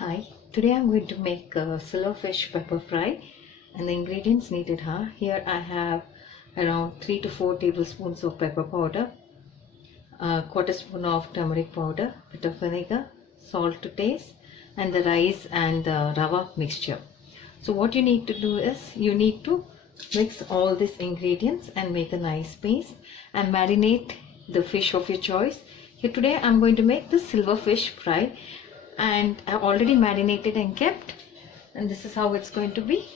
Hi, today I'm going to make a silverfish pepper fry, and the ingredients needed are here I have around 3 to 4 tablespoons of pepper powder, a quarter spoon of turmeric powder, bit of vinegar, salt to taste, and the rice and the rava mixture. So what you need to do is you need to mix all these ingredients and make a nice paste and marinate the fish of your choice. Here today I'm going to make the silverfish fry, and I've already marinated and kept, and this is how it's going to be.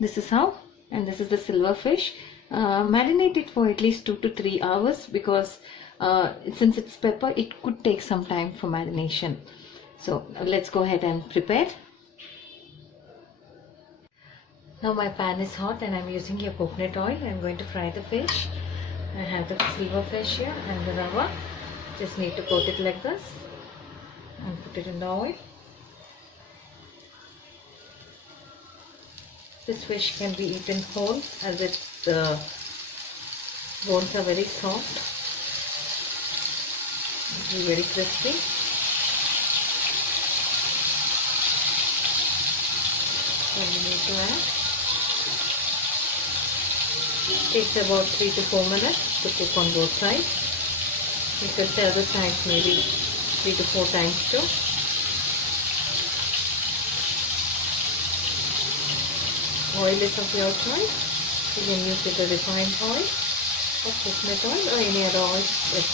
This is how, and this is the silverfish. Marinate it for at least 2 to 3 hours because since it's pepper, it could take some time for marination. So let's go ahead and prepare. Now my pan is hot and I'm using here coconut oil. I'm going to fry the fish. I have the silverfish here and the rava. Just need to coat it like this and put it in the oil. This fish can be eaten whole as its bones are very soft. It will be very crispy. So we need to add. It takes about 3 to 4 minutes to cook on both sides. You could the other sides maybe 3 to 4 times too. Oil is of your choice. You can use either refined oil or coconut oil or any other oil that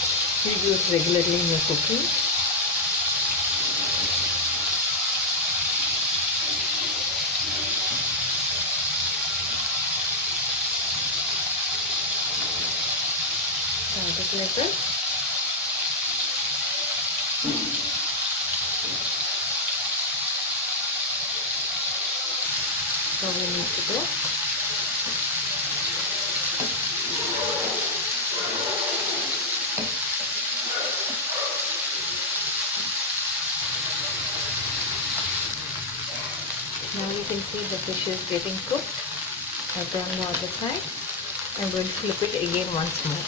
you use regularly in your cooking. Just like this. So we need to go. Now you can see the fish is getting cooked. I turn the other side. I'm going to flip it again once more.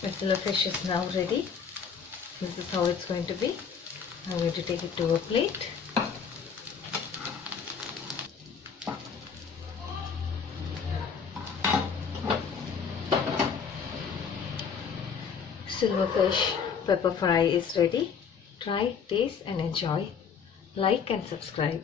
The silverfish is now ready. This is how it's going to be. I'm going to take it to a plate. Silverfish pepper fry is ready. Try, taste and enjoy. Like and subscribe.